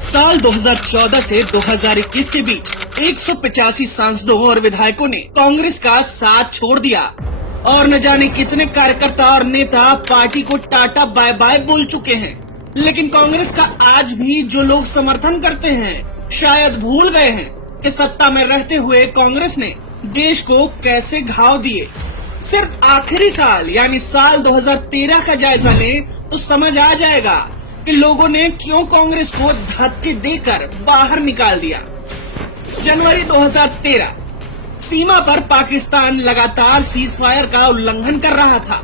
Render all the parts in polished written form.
साल 2014 से 2021 के बीच 185 सांसदों और विधायकों ने कांग्रेस का साथ छोड़ दिया और न जाने कितने कार्यकर्ता और नेता पार्टी को टाटा बाय बाय बोल चुके हैं। लेकिन कांग्रेस का आज भी जो लोग समर्थन करते हैं शायद भूल गए हैं कि सत्ता में रहते हुए कांग्रेस ने देश को कैसे घाव दिए। सिर्फ आखिरी साल यानी साल 2013 का जायजा लें तो समझ आ जाएगा कि लोगों ने क्यों कांग्रेस को धक्के देकर बाहर निकाल दिया। जनवरी 2013 सीमा पर पाकिस्तान लगातार सीज फायर का उल्लंघन कर रहा था,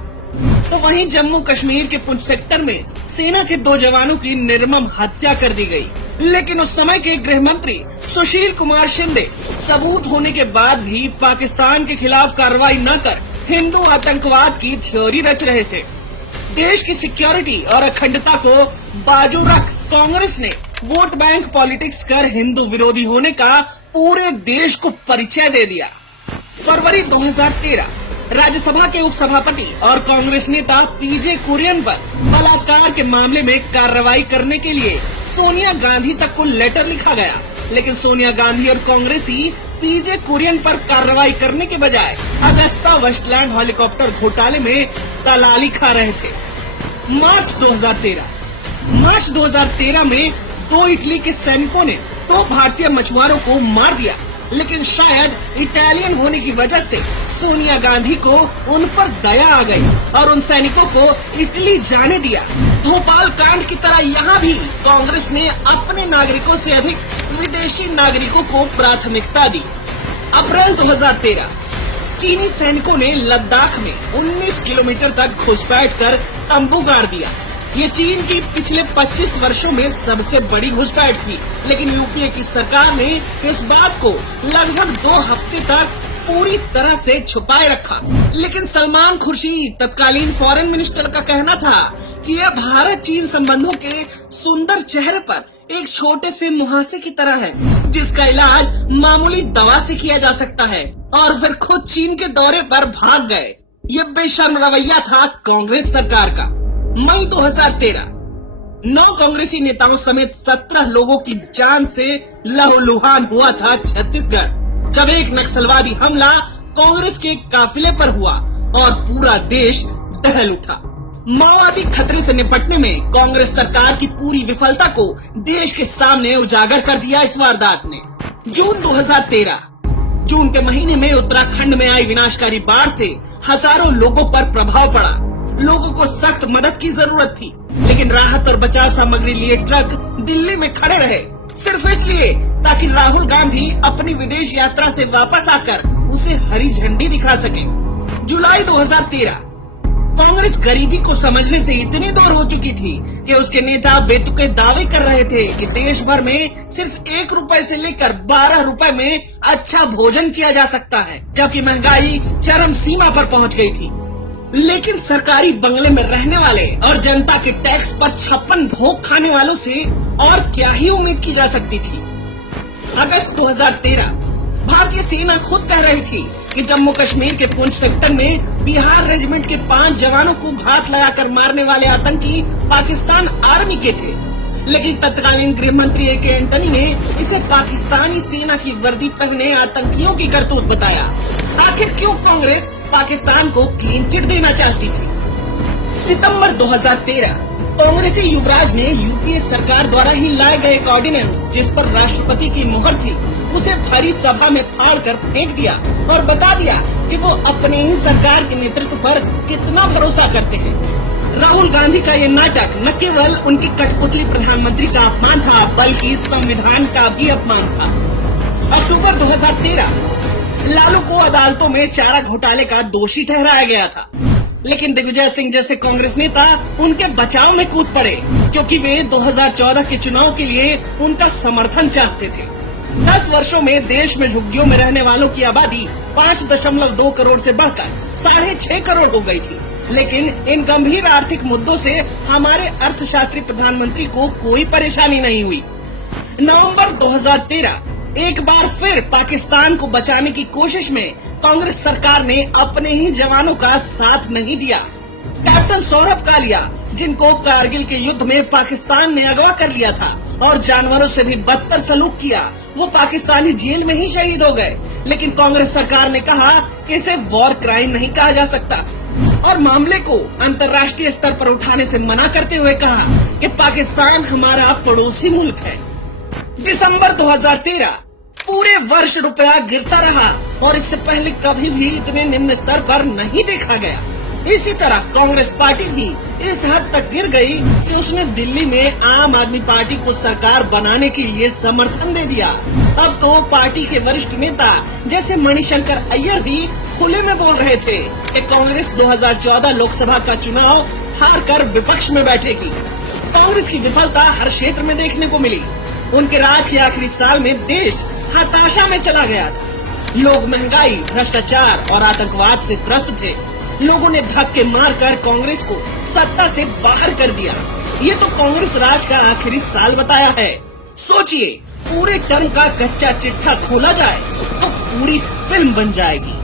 तो वहीं जम्मू कश्मीर के पुंछ सेक्टर में सेना के 2 जवानों की निर्मम हत्या कर दी गई। लेकिन उस समय के गृह मंत्री सुशील कुमार शिंदे सबूत होने के बाद भी पाकिस्तान के खिलाफ कार्रवाई न कर हिंदू आतंकवाद की थ्योरी रच रहे थे। देश की सिक्योरिटी और अखंडता को बाजू रख कांग्रेस ने वोट बैंक पॉलिटिक्स कर हिंदू विरोधी होने का पूरे देश को परिचय दे दिया। फरवरी 2013 राज्यसभा के उपसभापति और कांग्रेस नेता पीजे कुरियन पर बलात्कार के मामले में कार्रवाई करने के लिए सोनिया गांधी तक को लेटर लिखा गया, लेकिन सोनिया गांधी और कांग्रेसी पीजे कुरियन पर कार्रवाई करने के बजाय अगस्ता वेस्टलैंड हेलीकॉप्टर घोटाले में दलाली खा रहे थे। मार्च 2013 में 2 इटली के सैनिकों ने 2 भारतीय मछुआरों को मार दिया, लेकिन शायद इटालियन होने की वजह से सोनिया गांधी को उन पर दया आ गई और उन सैनिकों को इटली जाने दिया। भोपाल कांड की तरह यहाँ भी कांग्रेस ने अपने नागरिकों से अधिक विदेशी नागरिकों को प्राथमिकता दी। अप्रैल 2013 चीनी सैनिकों ने लद्दाख में 19 किलोमीटर तक घुसपैठ कर तंबू गाड़ दिया। ये चीन की पिछले 25 वर्षों में सबसे बड़ी घुसपैठ थी, लेकिन यूपीए की सरकार ने इस बात को लगभग 2 हफ्ते तक पूरी तरह से छुपाए रखा। लेकिन सलमान खुर्शीद तत्कालीन फॉरेन मिनिस्टर का कहना था कि यह भारत चीन संबंधों के सुंदर चेहरे पर एक छोटे से मुहासे की तरह है, जिसका इलाज मामूली दवा से किया जा सकता है, और फिर खुद चीन के दौरे पर भाग गए। यह बेशर्म रवैया था कांग्रेस सरकार का। मई 2013 9 कांग्रेसी नेताओं समेत 17 लोगों की जान से लहूलुहान हुआ था छत्तीसगढ़, जब एक नक्सलवादी हमला कांग्रेस के काफिले पर हुआ और पूरा देश दहल उठा। माओवादी खतरे से निपटने में कांग्रेस सरकार की पूरी विफलता को देश के सामने उजागर कर दिया इस वारदात ने। जून 2013 जून के महीने में उत्तराखंड में आई विनाशकारी बाढ़ से हजारों लोगों पर प्रभाव पड़ा। लोगों को सख्त मदद की जरूरत थी, लेकिन राहत और बचाव सामग्री लिए ट्रक दिल्ली में खड़े रहे, सिर्फ इसलिए ताकि राहुल गांधी अपनी विदेश यात्रा से वापस आकर उसे हरी झंडी दिखा सके। जुलाई 2013 कांग्रेस गरीबी को समझने से इतनी दूर हो चुकी थी कि उसके नेता बेतुके दावे कर रहे थे कि देश भर में सिर्फ 1 रुपए से लेकर 12 रुपए में अच्छा भोजन किया जा सकता है, जबकि महंगाई चरम सीमा पर पहुंच गई थी। लेकिन सरकारी बंगले में रहने वाले और जनता के टैक्स पर 56 भोग खाने वालों से और क्या ही उम्मीद की जा सकती थी। अगस्त 2013 भारतीय सेना खुद कह रही थी कि जम्मू कश्मीर के पुंछ सेक्टर में बिहार रेजिमेंट के 5 जवानों को घात लगाकर मारने वाले आतंकी पाकिस्तान आर्मी के थे, लेकिन तत्कालीन गृह मंत्री ए.के. एंटनी ने इसे पाकिस्तानी सेना की वर्दी पहने आतंकियों की करतूत बताया। आखिर क्यों कांग्रेस पाकिस्तान को क्लीन चिट देना चाहती थी? सितंबर 2013 कांग्रेसी युवराज ने यूपीए सरकार द्वारा ही लाए गए एक ऑर्डिनेंस, जिस पर राष्ट्रपति की मुहर थी, उसे भरी सभा में फाड़ कर फेंक दिया और बता दिया कि वो अपने ही सरकार के नेतृत्व पर कितना भरोसा करते हैं। राहुल गांधी का ये नाटक न केवल उनकी कठपुतली प्रधानमंत्री का अपमान था, बल्कि संविधान का भी अपमान था। अक्टूबर 2013 लालू को अदालतों में चारा घोटाले का दोषी ठहराया गया था, लेकिन दिग्विजय सिंह जैसे कांग्रेस नेता उनके बचाव में कूद पड़े, क्योंकि वे 2014 के चुनाव के लिए उनका समर्थन चाहते थे। 10 वर्षों में देश में झुग्गियों में रहने वालों की आबादी 5.2 करोड़ से बढ़कर 6.5 करोड़ हो गई थी, लेकिन इन गंभीर आर्थिक मुद्दों से हमारे अर्थशास्त्री प्रधानमंत्री को कोई परेशानी नहीं हुई। नवंबर 2013 एक बार फिर पाकिस्तान को बचाने की कोशिश में कांग्रेस सरकार ने अपने ही जवानों का साथ नहीं दिया। कैप्टन सौरभ कालिया, जिनको कारगिल के युद्ध में पाकिस्तान ने अगवा कर लिया था और जानवरों से भी बदतर सलूक किया, वो पाकिस्तानी जेल में ही शहीद हो गए। लेकिन कांग्रेस सरकार ने कहा कि इसे वॉर क्राइम नहीं कहा जा सकता और मामले को अंतर्राष्ट्रीय स्तर पर उठाने से मना करते हुए कहा कि पाकिस्तान हमारा पड़ोसी मुल्क है। दिसंबर 2013 पूरे वर्ष रुपया गिरता रहा और इससे पहले कभी भी इतने निम्न स्तर पर नहीं देखा गया। इसी तरह कांग्रेस पार्टी भी इस हद तक गिर गई कि उसने दिल्ली में आम आदमी पार्टी को सरकार बनाने के लिए समर्थन दे दिया। अब तो पार्टी के वरिष्ठ नेता जैसे मणिशंकर अय्यर भी खुले में बोल रहे थे कि कांग्रेस 2014 लोकसभा का चुनाव हार कर विपक्ष में बैठेगी। कांग्रेस की विफलता हर क्षेत्र में देखने को मिली। उनके राज के आखिरी साल में देश हताशा में चला गया था। लोग महंगाई, भ्रष्टाचार और आतंकवाद से त्रस्त थे। लोगों ने धक्के मारकर कांग्रेस को सत्ता से बाहर कर दिया। ये तो कांग्रेस राज का आखिरी साल बताया है। सोचिए, पूरे टर्म का कच्चा चिट्ठा खोला जाए तो पूरी फिल्म बन जाएगी।